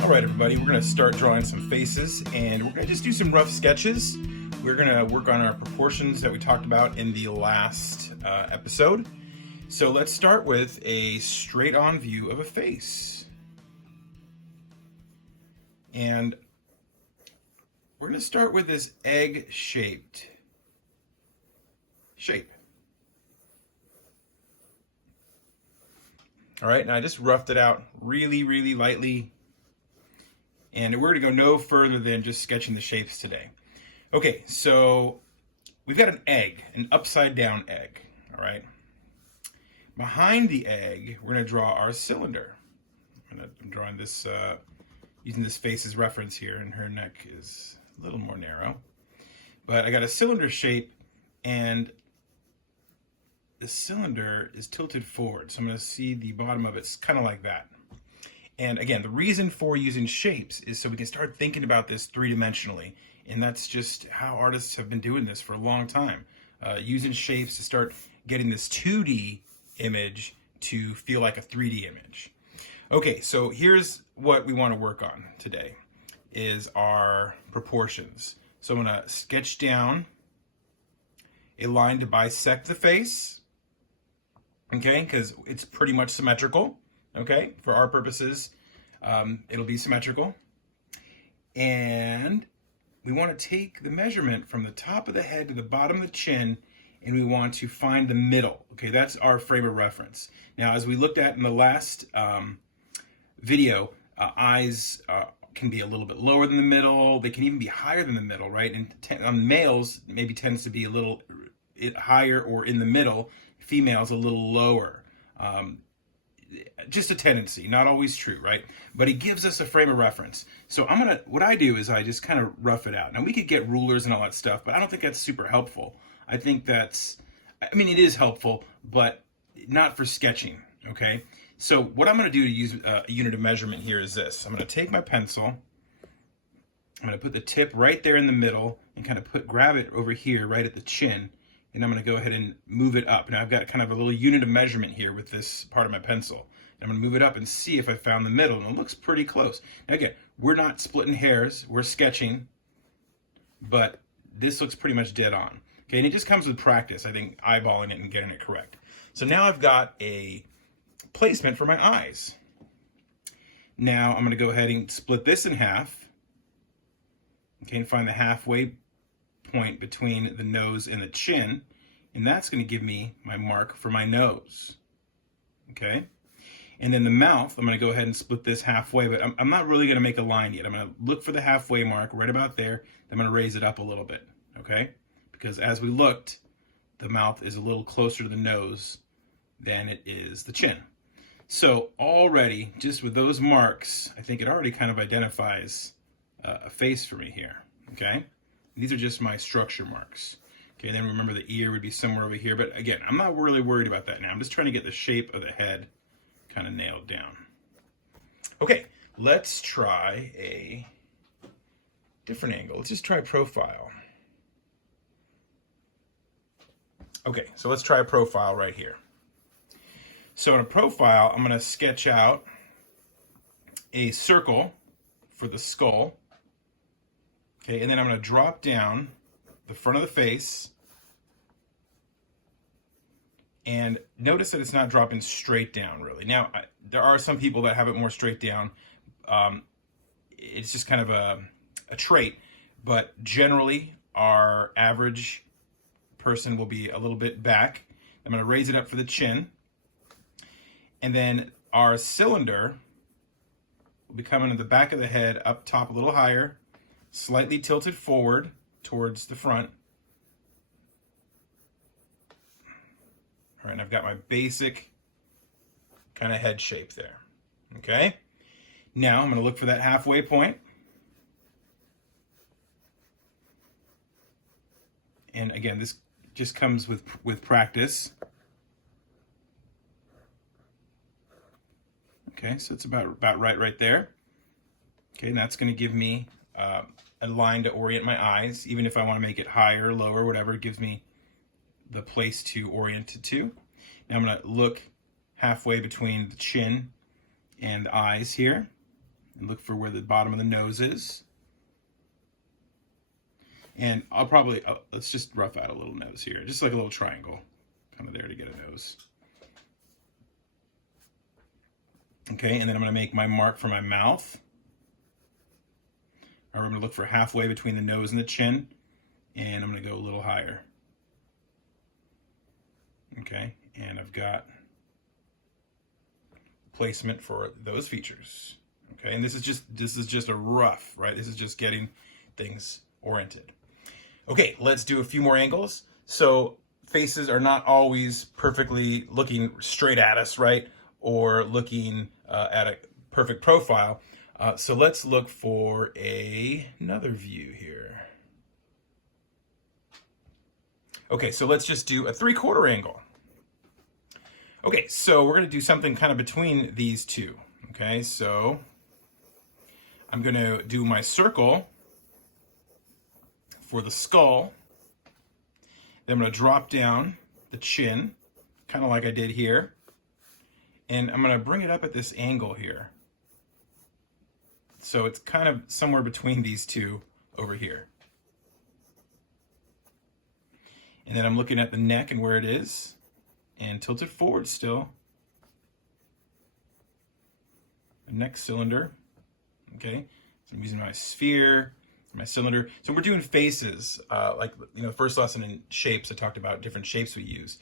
All right, everybody, we're going to start drawing some faces, and we're going to just do some rough sketches. We're going to work on our proportions that we talked about in the last episode. So let's start with a straight-on view of a face. And we're going to start with this egg-shaped shape. All right, and I just roughed it out really, really lightly. And we're going to go no further than just sketching the shapes today. Okay, so we've got an egg, an upside down egg, all right? Behind the egg, we're going to draw our cylinder. I'm drawing this, using this face as reference here, and her neck is a little more narrow. But I got a cylinder shape, and the cylinder is tilted forward. So I'm going to see the bottom of it's kind of like that. And again, the reason for using shapes is so we can start thinking about this three-dimensionally. And that's just how artists have been doing this for a long time. Using shapes to start getting this 2D image to feel like a 3D image. Okay, so here's what we want to work on today, is our proportions. So I'm going to sketch down a line to bisect the face, okay, because it's pretty much symmetrical. Okay, for our purposes, it'll be symmetrical. And we want to take the measurement from the top of the head to the bottom of the chin, and we want to find the middle. Okay, that's our frame of reference. Now, as we looked at in the last video, eyes can be a little bit lower than the middle. They can even be higher than the middle, right? And on males, maybe tends to be a little higher or in the middle. Females, a little lower. Just a tendency, not always true, right? But he gives us a frame of reference. So what I do is I just kind of rough it out. Now we could get rulers and all that stuff, but I don't think that's super helpful. I think it is helpful, but not for sketching, okay? So what I'm gonna do to use a unit of measurement here is this. I'm gonna take my pencil, I'm gonna put the tip right there in the middle and kind of grab it over here, right at the chin, and I'm going to go ahead and move it up. Now I've got kind of a little unit of measurement here with this part of my pencil. And I'm going to move it up and see if I found the middle, and it looks pretty close. Now again, we're not splitting hairs, we're sketching, but this looks pretty much dead on. Okay, and it just comes with practice, I think, eyeballing it and getting it correct. So now I've got a placement for my eyes. Now I'm going to go ahead and split this in half, okay, and find the halfway point between the nose and the chin, and that's going to give me my mark for my nose. Okay, and then the mouth, I'm going to go ahead and split this halfway, but I'm not really going to make a line yet. I'm going to look for the halfway mark right about there. I'm going to raise it up a little bit, okay, because as we looked, the mouth is a little closer to the nose than it is the chin. So already, just with those marks, I think it already kind of identifies a face for me here. Okay, these are just my structure marks. Okay, then remember the ear would be somewhere over here, but again, I'm not really worried about that now. I'm just trying to get the shape of the head kind of nailed down. Okay, let's try a different angle. Let's just try profile. Okay, so let's try a profile right here. So in a profile, I'm going to sketch out a circle for the skull. Okay, and then I'm going to drop down the front of the face. And notice that it's not dropping straight down, really. Now, there are some people that have it more straight down. It's just kind of a trait. But generally, our average person will be a little bit back. I'm going to raise it up for the chin. And then our cylinder will be coming to the back of the head, up top a little higher, slightly tilted forward towards the front. All right, and I've got my basic kind of head shape there. Okay? Now I'm going to look for that halfway point. And again, this just comes with practice. Okay, so it's about right there. Okay, and that's going to give me a line to orient my eyes. Even if I want to make it higher, lower, whatever, it gives me the place to orient it to. Now I'm going to look halfway between the chin and the eyes here and look for where the bottom of the nose is. And I'll probably, let's just rough out a little nose here, just like a little triangle, kind of there to get a nose. Okay, and then I'm going to make my mark for my mouth. I'm going to look for halfway between the nose and the chin, and I'm going to go a little higher. Okay, and I've got placement for those features. Okay, and this is just a rough, right? This is just getting things oriented. Okay, let's do a few more angles. So faces are not always perfectly looking straight at us, right? Or looking at a perfect profile. So let's look for another view here. Okay, so let's just do a 3/4 angle. Okay, so we're gonna do something kind of between these two. Okay, so I'm gonna do my circle for the skull. Then I'm gonna drop down the chin, kind of like I did here. And I'm gonna bring it up at this angle here. So it's kind of somewhere between these two over here. And then I'm looking at the neck and where it is, and tilt it forward still. The neck cylinder, okay? So I'm using my sphere, my cylinder. So we're doing faces, like, first lesson in shapes, I talked about different shapes we use.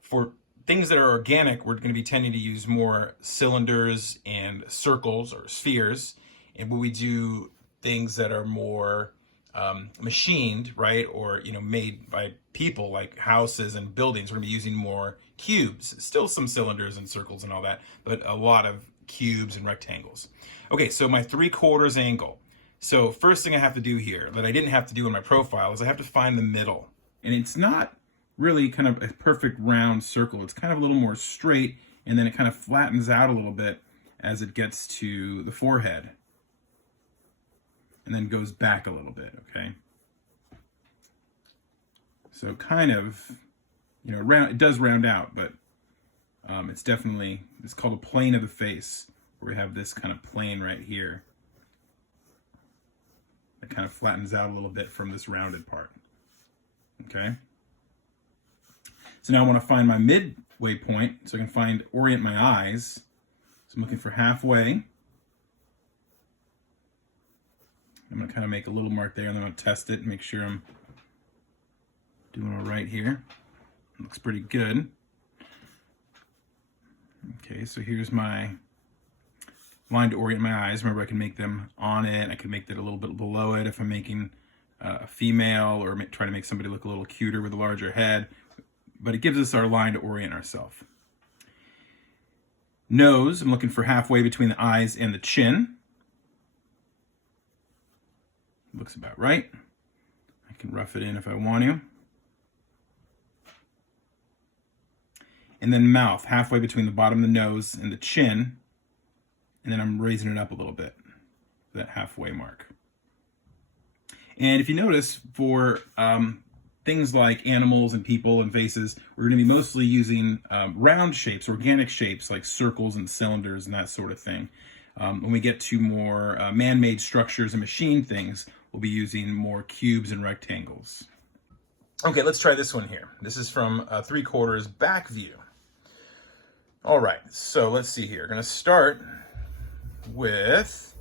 For things that are organic, we're going to be tending to use more cylinders and circles or spheres. And when we do things that are more machined, right, or made by people like houses and buildings, we're going to be using more cubes. Still some cylinders and circles and all that, but a lot of cubes and rectangles. Okay, so my 3/4 angle. So first thing I have to do here that I didn't have to do in my profile is I have to find the middle. And it's not really kind of a perfect round circle. It's kind of a little more straight, and then it kind of flattens out a little bit as it gets to the forehead. And then goes back a little bit, okay? So kind of, it does round out, but it's called a plane of the face, where we have this kind of plane right here. It kind of flattens out a little bit from this rounded part, okay? So now I want to find my midway point, so I can orient my eyes. So I'm looking for halfway. I'm going to kind of make a little mark there, and then I'm going to test it and make sure I'm doing all right here. It looks pretty good. Okay, so here's my line to orient my eyes. Remember, I can make them on it. I can make that a little bit below it if I'm making a female, or try to make somebody look a little cuter with a larger head. But it gives us our line to orient ourselves. Nose, I'm looking for halfway between the eyes and the chin. Looks about right. I can rough it in if I want to. And then mouth, halfway between the bottom of the nose and the chin. And then I'm raising it up a little bit, that halfway mark. And if you notice, for things like animals and people and faces, we're going to be mostly using round shapes, organic shapes like circles and cylinders and that sort of thing. When we get to more man-made structures and machine things, we'll be using more cubes and rectangles. Okay, let's try this one here. This is from 3/4 back view. All right, so let's see here. I'm going to start with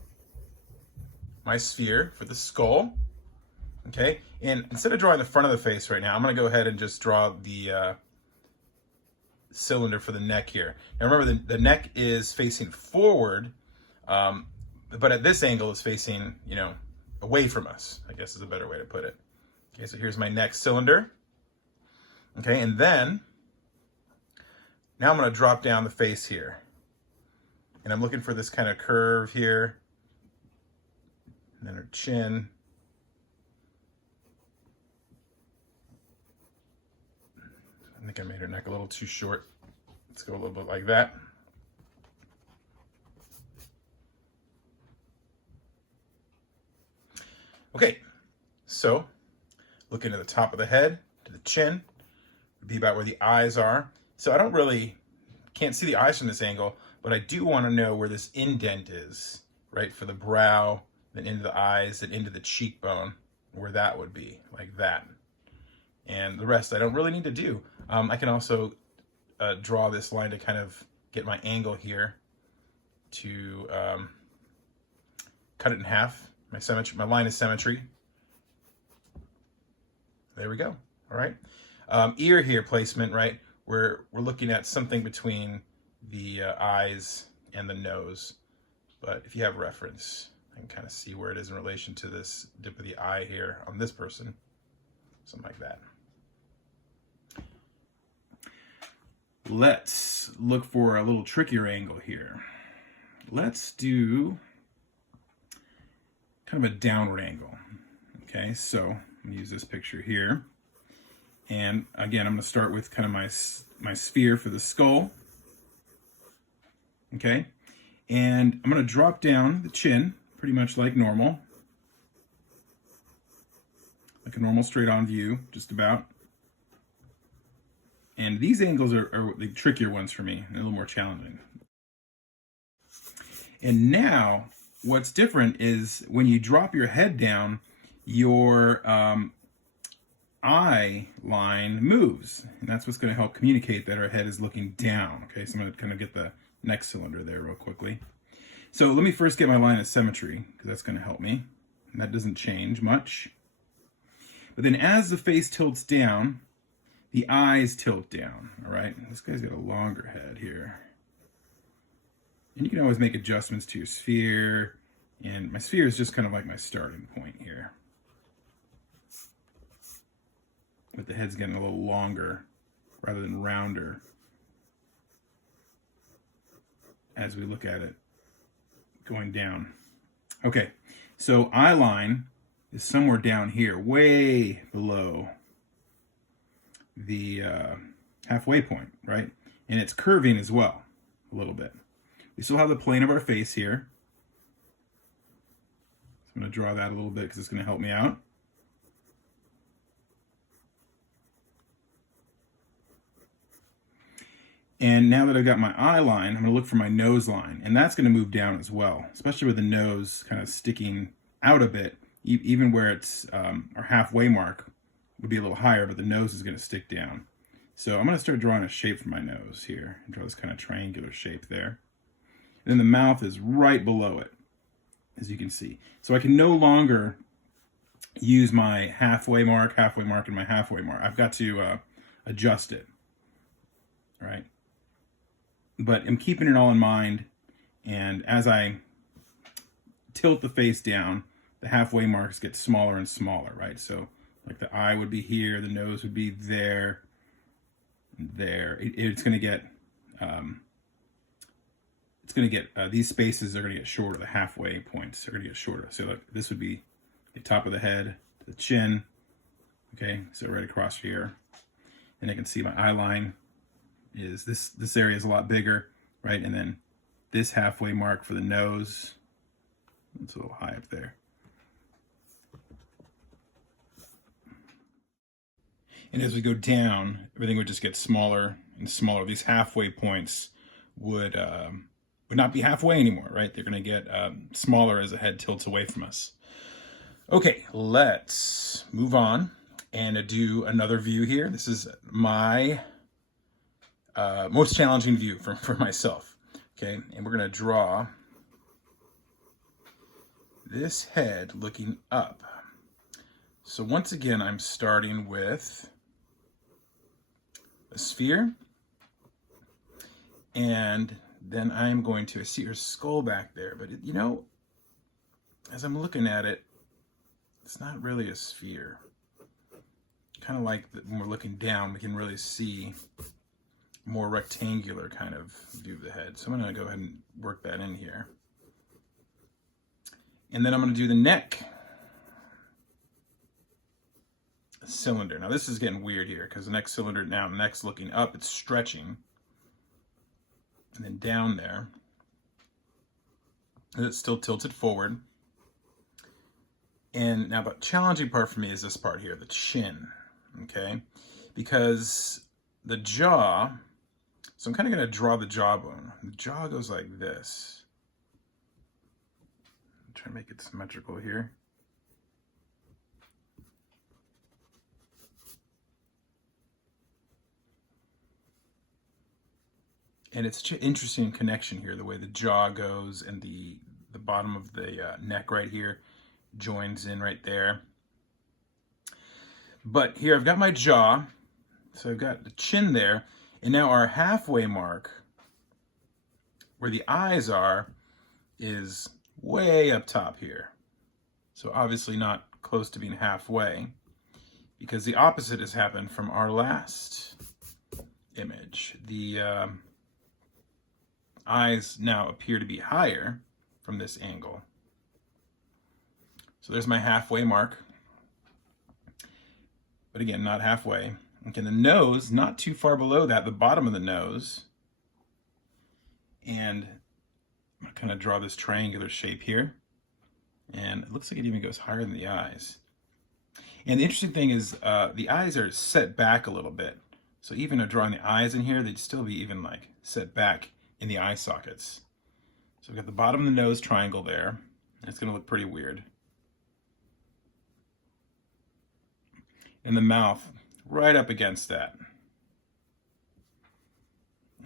my sphere for the skull. Okay, and instead of drawing the front of the face right now, I'm going to go ahead and just draw the cylinder for the neck here. Now remember, the neck is facing forward, but at this angle it's facing, away from us, I guess is a better way to put it. Okay, so here's my neck cylinder. Okay, and then now I'm going to drop down the face here. And I'm looking for this kind of curve here. And then her chin. I think I made her neck a little too short. Let's go a little bit like that. Okay, so looking at the top of the head, to the chin, be about where the eyes are. So I don't really, can't see the eyes from this angle, but I do want to know where this indent is, right? For the brow, then into the eyes, then into the cheekbone, where that would be, like that. And the rest I don't really need to do. I can also draw this line to kind of get my angle here to cut it in half. My symmetry, my line of symmetry. There we go. All right. Ear here placement, right? We're looking at something between the eyes and the nose. But if you have reference, I can kind of see where it is in relation to this dip of the eye here on this person. Something like that. Let's look for a little trickier angle here. Let's do kind of a downward angle. Okay, so I'm gonna use this picture here. And again, I'm gonna start with kind of my sphere for the skull. Okay, and I'm gonna drop down the chin pretty much like normal. Like a normal straight on view, just about. And these angles are the trickier ones for me, and a little more challenging. And now, what's different is when you drop your head down, your eye line moves. And that's what's going to help communicate that our head is looking down. Okay, so I'm going to kind of get the neck cylinder there real quickly. So let me first get my line of symmetry, because that's going to help me. And that doesn't change much. But then as the face tilts down, the eyes tilt down, all right? This guy's got a longer head here. And you can always make adjustments to your sphere. And my sphere is just kind of like my starting point here. But the head's getting a little longer rather than rounder as we look at it going down. Okay, so eye line is somewhere down here, way below the halfway point, right? And it's curving as well, a little bit. We still have the plane of our face here. So I'm going to draw that a little bit because it's going to help me out. And now that I've got my eye line, I'm going to look for my nose line. And that's going to move down as well, especially with the nose kind of sticking out a bit, even where it's our halfway mark would be a little higher, but the nose is going to stick down. So I'm going to start drawing a shape for my nose here and draw this kind of triangular shape there. And then the mouth is right below it, as you can see. So I can no longer use my halfway mark, and my halfway mark. I've got to adjust it, all right? But I'm keeping it all in mind, and as I tilt the face down, the halfway marks get smaller and smaller, right? So like the eye would be here, the nose would be there, there. It's going to get, these spaces are going to get shorter. The halfway points are going to get shorter. So look, this would be the top of the head to the chin. Okay, so right across here. And I can see my eye line is, this area is a lot bigger, right? And then this halfway mark for the nose, it's a little high up there. And as we go down, everything would just get smaller and smaller. These halfway points would not be halfway anymore, right? They're going to get smaller as the head tilts away from us. Okay, let's move on and do another view here. This is my most challenging view for myself. Okay, and we're going to draw this head looking up. So once again, I'm starting with a sphere, and then I'm going to see her skull back there, but you know, as I'm looking at it, it's not really a sphere. Kind of like when we're looking down, we can really see more rectangular kind of view of the head. So I'm going to go ahead and work that in here. And then I'm going to do the neck cylinder. Now this is getting weird here because the neck cylinder, now the neck's looking up, it's stretching. And then down there, and it's still tilted forward. And now the challenging part for me is this part here, the chin, okay? Because the jaw, so I'm kind of going to draw the jawbone. The jaw goes like this. Try to make it symmetrical here. And it's interesting connection here, the way the jaw goes and the bottom of the neck right here joins in right there. But here I've got my jaw, so I've got the chin there, and now our halfway mark, where the eyes are, is way up top here. So obviously not close to being halfway, because the opposite has happened from our last image. The eyes now appear to be higher from this angle. So there's my halfway mark. But again, not halfway. Okay, the nose, not too far below that, the bottom of the nose. And I'm going to kind of draw this triangular shape here. And it looks like it even goes higher than the eyes. And the interesting thing is the eyes are set back a little bit. So even drawing the eyes in here, they'd still be even like set back in the eye sockets. So we've got the bottom of the nose triangle there. And it's going to look pretty weird. And the mouth right up against that.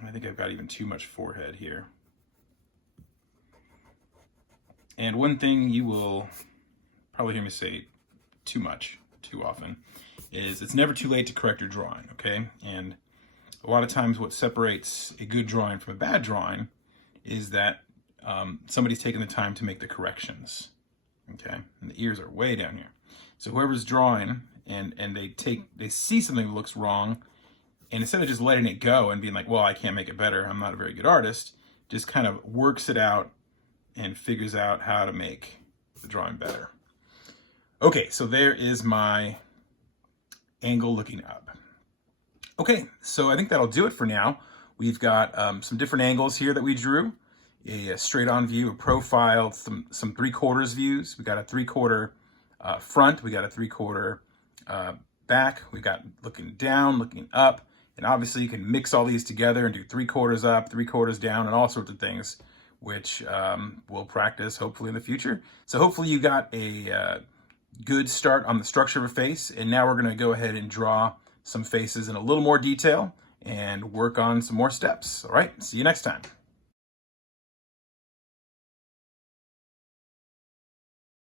I think I've got even too much forehead here. And one thing you will probably hear me say too often, is it's never too late to correct your drawing, okay? And a lot of times what separates a good drawing from a bad drawing is that somebody's taken the time to make the corrections, okay? And the ears are way down here. So whoever's drawing and they see something that looks wrong, and instead of just letting it go and being like, well, I can't make it better, I'm not a very good artist, just kind of works it out and figures out how to make the drawing better. Okay, so there is my angle looking up. Okay, so I think that'll do it for now. We've got some different angles here that we drew. A straight-on view, a profile, some 3/4 views. We got a 3/4 front, we got a 3/4 back, we got looking down, looking up, and obviously you can mix all these together and do 3/4 up, 3/4 down, and all sorts of things, which we'll practice hopefully in the future. So hopefully you got a good start on the structure of a face, and now we're going to go ahead and draw some faces in a little more detail and work on some more steps. All right, see you next time.